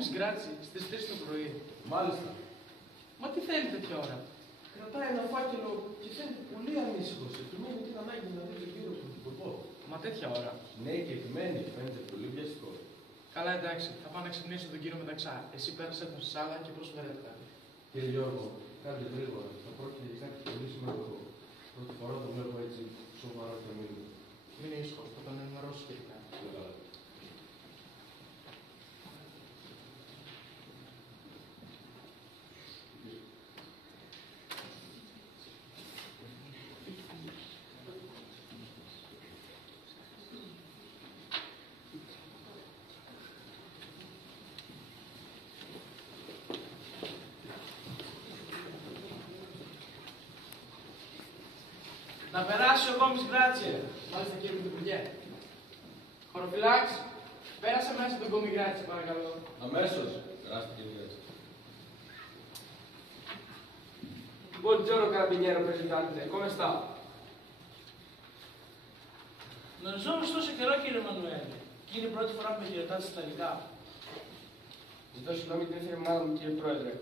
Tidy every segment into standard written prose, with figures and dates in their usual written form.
Miss Grazie, στις 3 το πρωί. Μάλιστα. Μα τι θέλει τέτοια ώρα? Κρατάει ένα φάκελο και φαίνεται πολύ ανήσυχος. Επιμένει ότι είναι ανάγκη να δει τον κύριο του Υπουργό. Μα τέτοια ώρα. Ναι, και επιμένει, φαίνεται πολύ βιαστικό. Καλά, εντάξει, θα πάω να ξυπνήσω τον κύριο Μεταξά. Εσύ πέρασε τον στη σάλα και προσφέρετε κάτι. Κύριε Γιώργο, κάντε γρήγορα. Θα πρόκειται για κάτι πολύ σημαντικό. Πρώτη φορά το βλέπω έτσι σοβαρό και μήνυμα. Μην είναι ήσυχος, θα τον ενημερώσω σχετικά. Να περάσει ο Miss Grazie. Μάλιστα, κύριε Πρωθυπουργέ. Χωροφυλάξ, πέρασε μέσα τον Miss Grazie, παρακαλώ. Αμέσως. Περάστε, κύριε Grazie. Buongiorno carabiniere presidente, come sta? Να ζω τόσο καιρό, κύριε Μανουέλ. Και είναι η πρώτη φορά που με χαιρετάτε στα Ιταλικά. Ζητώ συγγνώμη την έφερε μου, κύριε Πρόεδρε,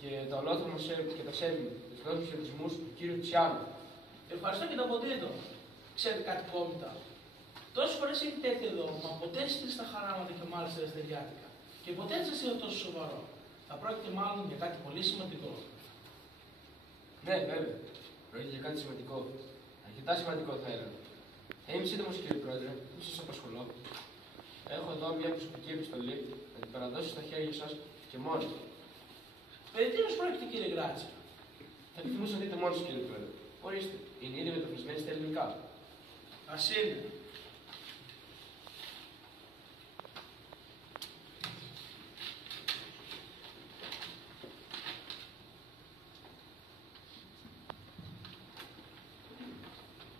και τα ολόθερμα και τα σέβη, του φιλόδοξου χαιρετισμού του κύριου Τσιάνου. Ευχαριστώ και το αποτρίτο. Ξέρετε κάτι κόμματα. Τόσες φορές έχετε έρθει εδώ, μα ποτέ στείλει τα χαράματα και μάλιστα αριστεριάτικα. Και ποτέ δεν σας είδα τόσο σοβαρό. Θα πρόκειται μάλλον για κάτι πολύ σημαντικό. Ναι, βέβαια. Πρόκειται για κάτι σημαντικό. Αρκετά σημαντικό θα έλεγα. Θα είμαι σύντομος, κύριε Πρόεδρε, δεν σας απασχολώ. Έχω εδώ μια προσωπική επιστολή να την παραδώσω στα χέρια σας και μόνο. Περί τίνος πρόκειται, κύριε Γκράτσια? Θα επιθυμούσα να δείτε μόνος, κύριε Πρόεδρε. Ορίστε, είναι ήδη μεταφρασμένη στα ελληνικά. Ας είναι.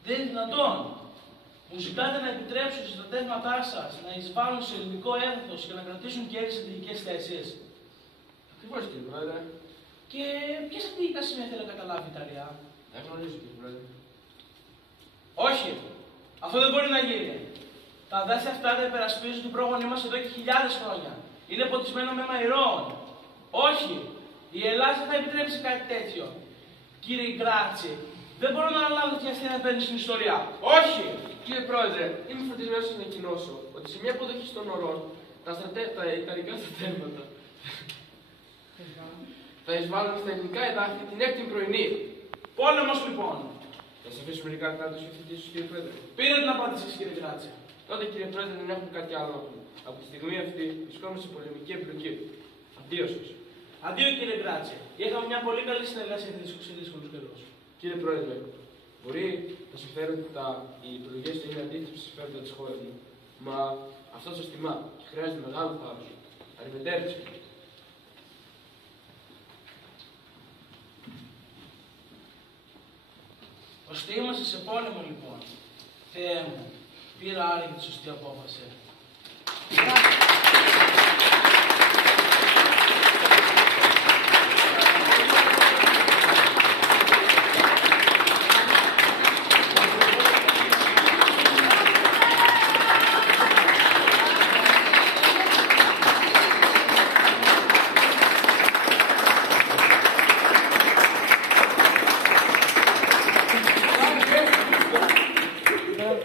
Δεν είναι δυνατόν. Μου ζητάτε να επιτρέψω στα στρατεύματά σας να εισβάλλουν σε ελληνικό έδαφος και να κρατήσουν και άλλες στρατηγικές θέσεις. Ακριβώς, κύριε Πρόεδρε. Και ποια στρατηγικά σημεία θέλει να καταλάβει η Ιταλία? Δεν γνωρίζω, κύριε Πρόεδρε. Όχι. Αυτό δεν μπορεί να γίνει. Τα δάση αυτά δεν υπερασπίζουν την πρόγονή μας εδώ και χιλιάδες χρόνια. Είναι ποτισμένα με μαϊρών. Όχι. Η Ελλάδα δεν θα επιτρέψει κάτι τέτοιο. Κύριε Γκράτσι, δεν μπορώ να αναλάβω τέτοια ευθύνη απέναντι στην ιστορία. Όχι. Κύριε Πρόεδρε, είμαι φροντισμένος να ανακοινώσω ότι σε μια αποδοχή των ορών τα ιταλικά στρατεύματα θα εισβάλλουν στα ελληνικά εδάφη την 6η πρωινή. Πόλεμος λοιπόν. Θα σα αφήσουμε μερικά λεπτά να το συζητήσω, κύριε Πρόεδρε. Πήρε την απάντηση, κύριε Γκράτσι. Τότε, κύριε Πρόεδρε, δεν έχουμε κάτι άλλο να πούμε. Από τη στιγμή αυτή βρισκόμαστε σε πολεμική εμπλοκή. Αντίο σα. Αντίο, κύριε Γκράτσι. Είχαμε μια πολύ καλή συνεργασία σε δύσκολους καιρούς. Κύριε Πρόεδρε, μπορεί τα συμφέροντα, οι επιλογές να είναι αντίθετες στα συμφέροντα της χώρας μου, μα αυτό σας τιμά και χρειάζεται μεγάλο θάρρος. Arrivederci. Ώστε είμαστε σε πόλεμο λοιπόν. Θεέ μου, πήρα άραγε τη σωστή απόφαση.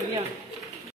Yeah.